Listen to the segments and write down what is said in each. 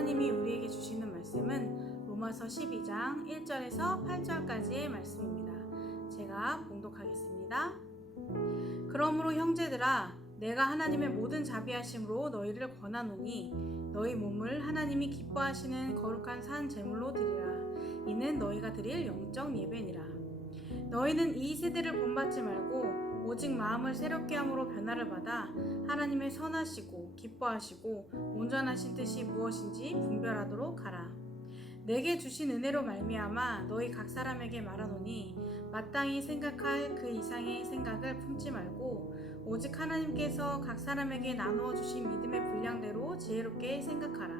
하나님이 우리에게 주시는 말씀은 로마서 12장 1절에서 8절까지의 말씀입니다. 제가 봉독하겠습니다. 그러므로 형제들아, 내가 하나님의 모든 자비하심으로 너희를 권하노니 너희 몸을 하나님이 기뻐하시는 거룩한 산 제물로 드리라. 이는 너희가 드릴 영적 예배니라. 너희는 이 세대를 본받지 말고 오직 마음을 새롭게 함으로 변화를 받아 하나님의 선하시고 기뻐하시고 온전하신 뜻이 무엇인지 분별하도록 하라. 내게 주신 은혜로 말미암아 너희 각 사람에게 말하노니 마땅히 생각할 그 이상의 생각을 품지 말고 오직 하나님께서 각 사람에게 나누어 주신 믿음의 분량대로 지혜롭게 생각하라.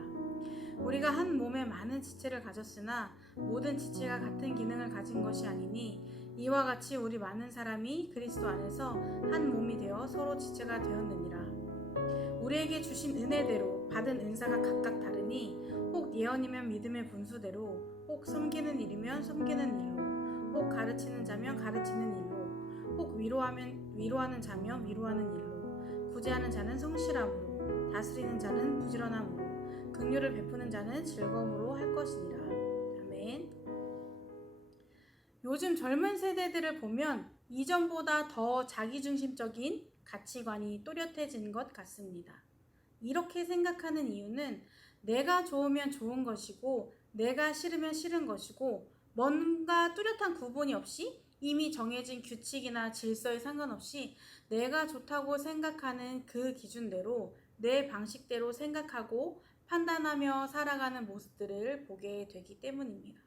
우리가 한 몸에 많은 지체를 가졌으나 모든 지체가 같은 기능을 가진 것이 아니니 이와 같이 우리 많은 사람이 그리스도 안에서 한 몸이 되어 서로 지체가 되었느니라. 우리에게 주신 은혜대로 받은 은사가 각각 다르니 혹 예언이면 믿음의 분수대로, 혹 섬기는 일이면 섬기는 일로, 혹 가르치는 자면 가르치는 일로, 혹 위로하는 자면 위로하는 일로, 구제하는 자는 성실함으로, 다스리는 자는 부지런함으로, 긍휼을 베푸는 자는 즐거움으로 할 것이니라. 아멘. 요즘 젊은 세대들을 보면 이전보다 더 자기중심적인 가치관이 또렷해진 것 같습니다. 이렇게 생각하는 이유는 내가 좋으면 좋은 것이고 내가 싫으면 싫은 것이고 뭔가 뚜렷한 구분이 없이 이미 정해진 규칙이나 질서에 상관없이 내가 좋다고 생각하는 그 기준대로 내 방식대로 생각하고 판단하며 살아가는 모습들을 보게 되기 때문입니다.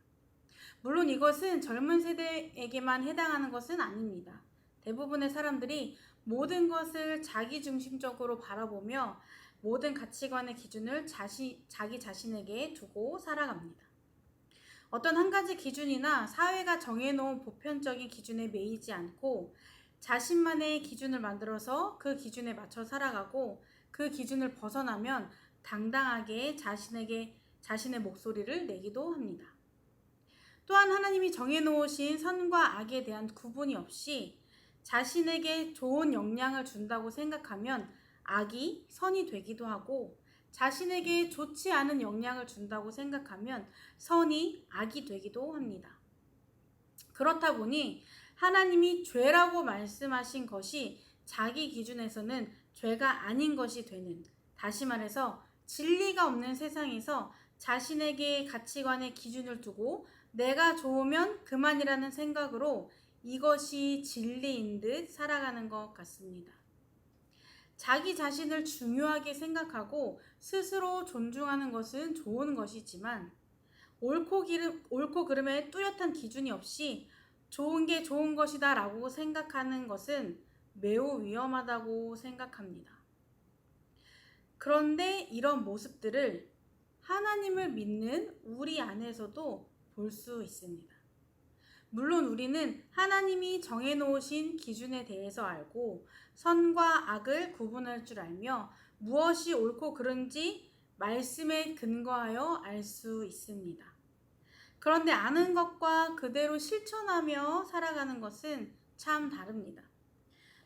물론 이것은 젊은 세대에게만 해당하는 것은 아닙니다. 대부분의 사람들이 모든 것을 자기중심적으로 바라보며 모든 가치관의 기준을 자기 자신에게 두고 살아갑니다. 어떤 한 가지 기준이나 사회가 정해놓은 보편적인 기준에 매이지 않고 자신만의 기준을 만들어서 그 기준에 맞춰 살아가고 그 기준을 벗어나면 당당하게 자신의 목소리를 내기도 합니다. 또한 하나님이 정해놓으신 선과 악에 대한 구분이 없이 자신에게 좋은 영향을 준다고 생각하면 악이 선이 되기도 하고 자신에게 좋지 않은 영향을 준다고 생각하면 선이 악이 되기도 합니다. 그렇다 보니 하나님이 죄라고 말씀하신 것이 자기 기준에서는 죄가 아닌 것이 되는, 다시 말해서 진리가 없는 세상에서 자신에게 가치관의 기준을 두고 내가 좋으면 그만이라는 생각으로 이것이 진리인 듯 살아가는 것 같습니다. 자기 자신을 중요하게 생각하고 스스로 존중하는 것은 좋은 것이지만 옳고 그름의 뚜렷한 기준이 없이 좋은 게 좋은 것이다 라고 생각하는 것은 매우 위험하다고 생각합니다. 그런데 이런 모습들을 하나님을 믿는 우리 안에서도 볼 수 있습니다. 물론 우리는 하나님이 정해놓으신 기준에 대해서 알고 선과 악을 구분할 줄 알며 무엇이 옳고 그른지 말씀에 근거하여 알 수 있습니다. 그런데 아는 것과 그대로 실천하며 살아가는 것은 참 다릅니다.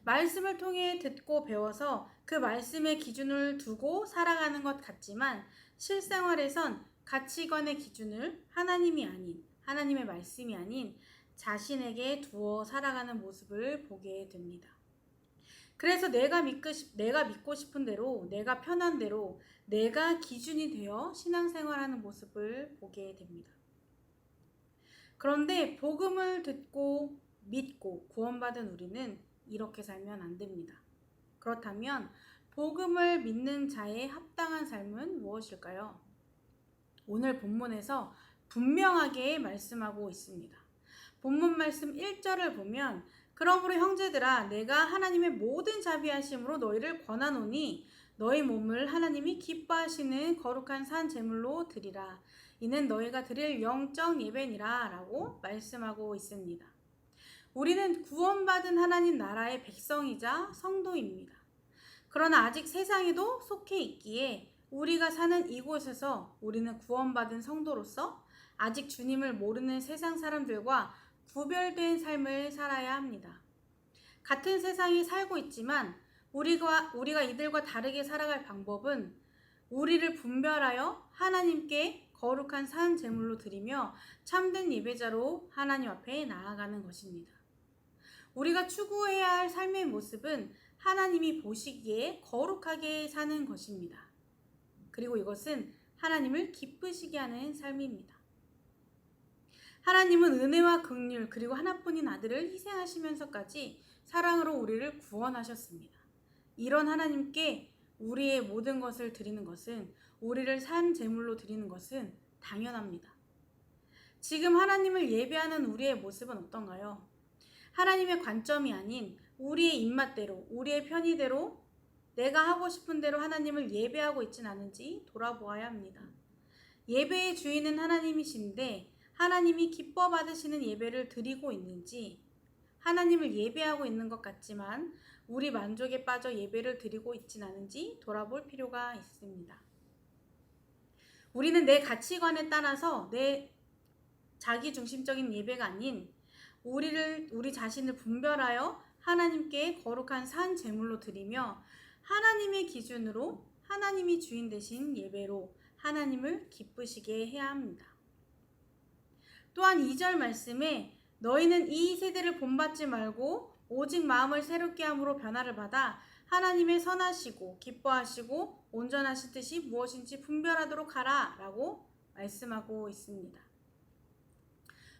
말씀을 통해 듣고 배워서 그 말씀의 기준을 두고 살아가는 것 같지만 실생활에선 가치관의 기준을 하나님의 말씀이 아닌 자신에게 두어 살아가는 모습을 보게 됩니다. 그래서 내가 믿고 싶은 대로, 내가 편한 대로, 내가 기준이 되어 신앙생활하는 모습을 보게 됩니다. 그런데 복음을 듣고 믿고 구원받은 우리는 이렇게 살면 안 됩니다. 그렇다면 복음을 믿는 자의 합당한 삶은 무엇일까요? 오늘 본문에서 분명하게 말씀하고 있습니다. 본문 말씀 1절을 보면 그러므로 형제들아, 내가 하나님의 모든 자비하심으로 너희를 권하노니 너희 몸을 하나님이 기뻐하시는 거룩한 산 제물로 드리라. 이는 너희가 드릴 영적 예배니라 라고 말씀하고 있습니다. 우리는 구원받은 하나님 나라의 백성이자 성도입니다. 그러나 아직 세상에도 속해 있기에 우리가 사는 이곳에서 우리는 구원받은 성도로서 아직 주님을 모르는 세상 사람들과 구별된 삶을 살아야 합니다. 같은 세상에 살고 있지만 우리가 이들과 다르게 살아갈 방법은 우리를 분별하여 하나님께 거룩한 산 제물로 드리며 참된 예배자로 하나님 앞에 나아가는 것입니다. 우리가 추구해야 할 삶의 모습은 하나님이 보시기에 거룩하게 사는 것입니다. 그리고 이것은 하나님을 기쁘시게 하는 삶입니다. 하나님은 은혜와 긍휼 그리고 하나뿐인 아들을 희생하시면서까지 사랑으로 우리를 구원하셨습니다. 이런 하나님께 우리의 모든 것을 드리는 것은, 우리를 산 제물로 드리는 것은 당연합니다. 지금 하나님을 예배하는 우리의 모습은 어떤가요? 하나님의 관점이 아닌 우리의 입맛대로, 우리의 편의대로, 내가 하고 싶은 대로 하나님을 예배하고 있진 않은지 돌아보아야 합니다. 예배의 주인은 하나님이신데 하나님이 기뻐 받으시는 예배를 드리고 있는지, 하나님을 예배하고 있는 것 같지만 우리 만족에 빠져 예배를 드리고 있진 않은지 돌아볼 필요가 있습니다. 우리는 내 가치관에 따라서 내 자기중심적인 예배가 아닌 우리 자신을 분별하여 하나님께 거룩한 산 제물로 드리며 하나님의 기준으로 하나님이 주인 되신 예배로 하나님을 기쁘시게 해야 합니다. 또한 2절 말씀에 너희는 이 세대를 본받지 말고 오직 마음을 새롭게 함으로 변화를 받아 하나님의 선하시고 기뻐하시고 온전하신 뜻이 무엇인지 분별하도록 하라 라고 말씀하고 있습니다.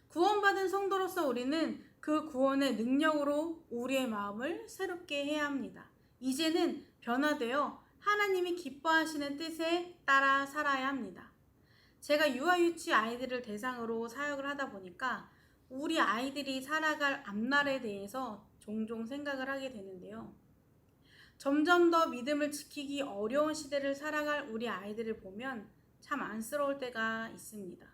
구원받은 성도로서 우리는 그 구원의 능력으로 우리의 마음을 새롭게 해야 합니다. 이제는 변화되어 하나님이 기뻐하시는 뜻에 따라 살아야 합니다. 제가 유아유치 아이들을 대상으로 사역을 하다 보니까 우리 아이들이 살아갈 앞날에 대해서 종종 생각을 하게 되는데요. 점점 더 믿음을 지키기 어려운 시대를 살아갈 우리 아이들을 보면 참 안쓰러울 때가 있습니다.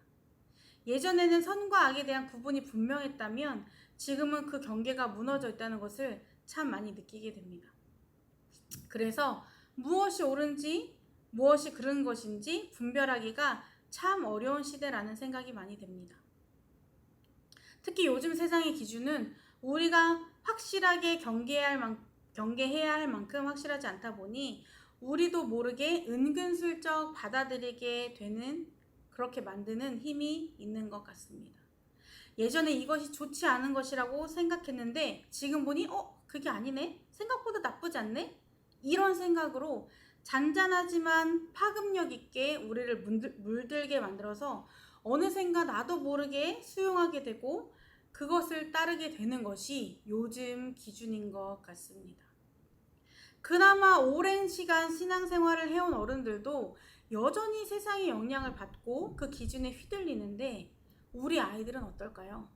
예전에는 선과 악에 대한 구분이 분명했다면 지금은 그 경계가 무너져 있다는 것을 참 많이 느끼게 됩니다. 그래서 무엇이 옳은지 무엇이 그른 것인지 분별하기가 참 어려운 시대라는 생각이 많이 듭니다. 특히 요즘 세상의 기준은 우리가 확실하게 경계해야 할 만큼 확실하지 않다 보니 우리도 모르게 은근슬쩍 받아들이게 되는, 그렇게 만드는 힘이 있는 것 같습니다. 예전에 이것이 좋지 않은 것이라고 생각했는데 지금 보니 그게 아니네? 생각보다 나쁘지 않네? 이런 생각으로 잔잔하지만 파급력 있게 우리를 물들게 만들어서 어느샌가 나도 모르게 수용하게 되고 그것을 따르게 되는 것이 요즘 기준인 것 같습니다. 그나마 오랜 시간 신앙생활을 해온 어른들도 여전히 세상의 영향을 받고 그 기준에 휘둘리는데 우리 아이들은 어떨까요?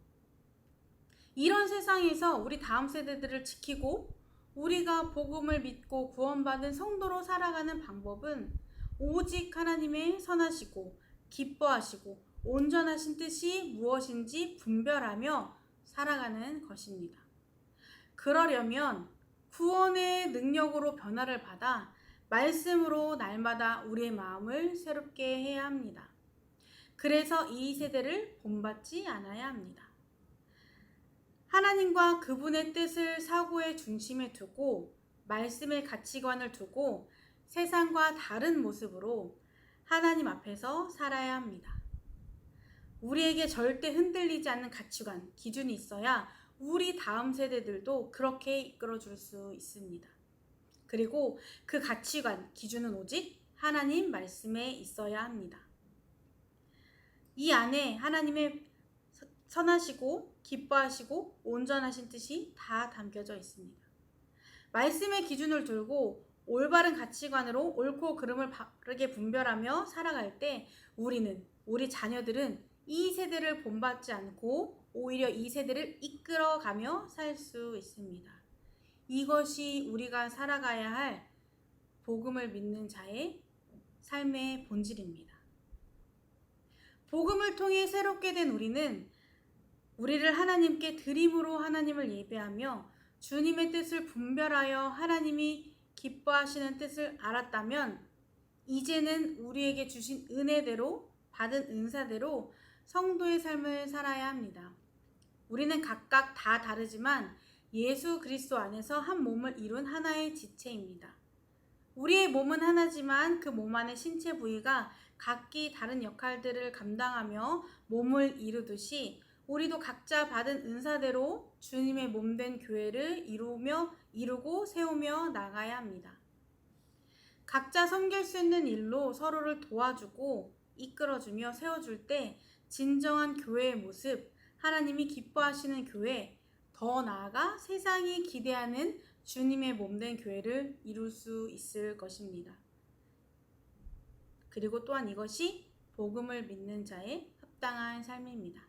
이런 세상에서 우리 다음 세대들을 지키고 우리가 복음을 믿고 구원받은 성도로 살아가는 방법은 오직 하나님의 선하시고 기뻐하시고 온전하신 뜻이 무엇인지 분별하며 살아가는 것입니다. 그러려면 구원의 능력으로 변화를 받아 말씀으로 날마다 우리의 마음을 새롭게 해야 합니다. 그래서 이 세대를 본받지 않아야 합니다. 하나님과 그분의 뜻을 사고의 중심에 두고 말씀의 가치관을 두고 세상과 다른 모습으로 하나님 앞에서 살아야 합니다. 우리에게 절대 흔들리지 않는 가치관, 기준이 있어야 우리 다음 세대들도 그렇게 이끌어줄 수 있습니다. 그리고 그 가치관, 기준은 오직 하나님 말씀에 있어야 합니다. 이 안에 하나님의 선하시고 기뻐하시고 온전하신 뜻이 다 담겨져 있습니다. 말씀의 기준을 들고 올바른 가치관으로 옳고 그름을 바르게 분별하며 살아갈 때 우리 자녀들은 이 세대를 본받지 않고 오히려 이 세대를 이끌어가며 살 수 있습니다. 이것이 우리가 살아가야 할 복음을 믿는 자의 삶의 본질입니다. 복음을 통해 새롭게 된 우리를 하나님께 드림으로 하나님을 예배하며 주님의 뜻을 분별하여 하나님이 기뻐하시는 뜻을 알았다면 이제는 우리에게 주신 은혜대로 받은 은사대로 성도의 삶을 살아야 합니다. 우리는 각각 다 다르지만 예수 그리스도 안에서 한 몸을 이룬 하나의 지체입니다. 우리의 몸은 하나지만 그 몸 안의 신체 부위가 각기 다른 역할들을 감당하며 몸을 이루듯이 우리도 각자 받은 은사대로 주님의 몸된 교회를 이루고 세우며 나가야 합니다. 각자 섬길 수 있는 일로 서로를 도와주고 이끌어주며 세워줄 때 진정한 교회의 모습, 하나님이 기뻐하시는 교회, 더 나아가 세상이 기대하는 주님의 몸된 교회를 이룰 수 있을 것입니다. 그리고 또한 이것이 복음을 믿는 자의 합당한 삶입니다.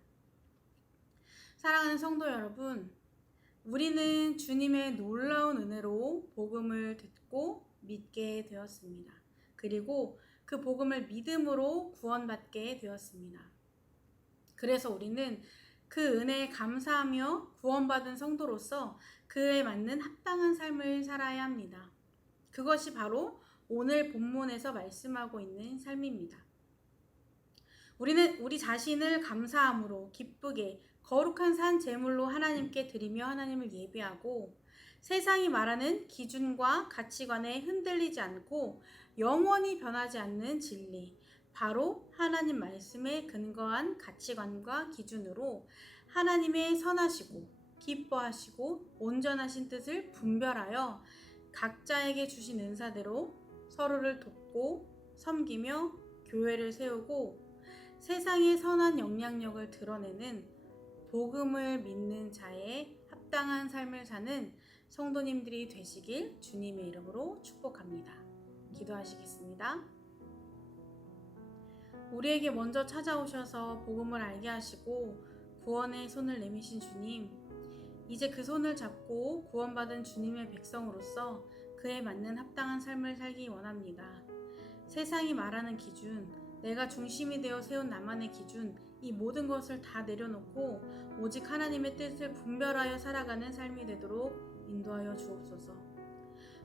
사랑하는 성도 여러분, 우리는 주님의 놀라운 은혜로 복음을 듣고 믿게 되었습니다. 그리고 그 복음을 믿음으로 구원받게 되었습니다. 그래서 우리는 그 은혜에 감사하며 구원받은 성도로서 그에 맞는 합당한 삶을 살아야 합니다. 그것이 바로 오늘 본문에서 말씀하고 있는 삶입니다. 우리는 우리 자신을 감사함으로 기쁘게 거룩한 산 제물로 하나님께 드리며 하나님을 예배하고 세상이 말하는 기준과 가치관에 흔들리지 않고 영원히 변하지 않는 진리, 바로 하나님 말씀에 근거한 가치관과 기준으로 하나님의 선하시고 기뻐하시고 온전하신 뜻을 분별하여 각자에게 주신 은사대로 서로를 돕고 섬기며 교회를 세우고 세상의 선한 영향력을 드러내는 복음을 믿는 자의 합당한 삶을 사는 성도님들이 되시길 주님의 이름으로 축복합니다. 기도하시겠습니다. 우리에게 먼저 찾아오셔서 복음을 알게 하시고 구원의 손을 내미신 주님, 이제 그 손을 잡고 구원받은 주님의 백성으로서 그에 맞는 합당한 삶을 살기 원합니다. 세상이 말하는 기준, 내가 중심이 되어 세운 나만의 기준, 이 모든 것을 다 내려놓고 오직 하나님의 뜻을 분별하여 살아가는 삶이 되도록 인도하여 주옵소서.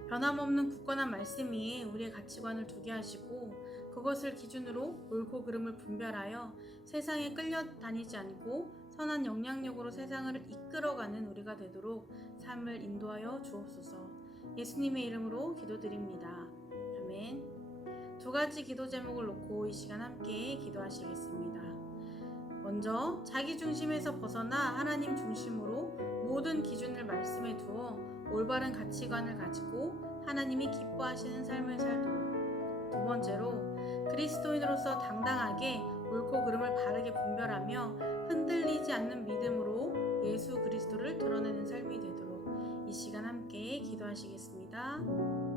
변함없는 굳건한 말씀 위에 우리의 가치관을 두게 하시고 그것을 기준으로 옳고 그름을 분별하여 세상에 끌려다니지 않고 선한 영향력으로 세상을 이끌어가는 우리가 되도록 삶을 인도하여 주옵소서. 예수님의 이름으로 기도드립니다. 아멘. 두 가지 기도 제목을 놓고 이 시간 함께 기도하시겠습니다. 먼저 자기 중심에서 벗어나 하나님 중심으로 모든 기준을 말씀에 두어 올바른 가치관을 가지고 하나님이 기뻐하시는 삶을 살도록. 두 번째로 그리스도인으로서 당당하게 옳고 그름을 바르게 분별하며 흔들리지 않는 믿음으로 예수 그리스도를 드러내는 삶이 되도록 이 시간 함께 기도하시겠습니다.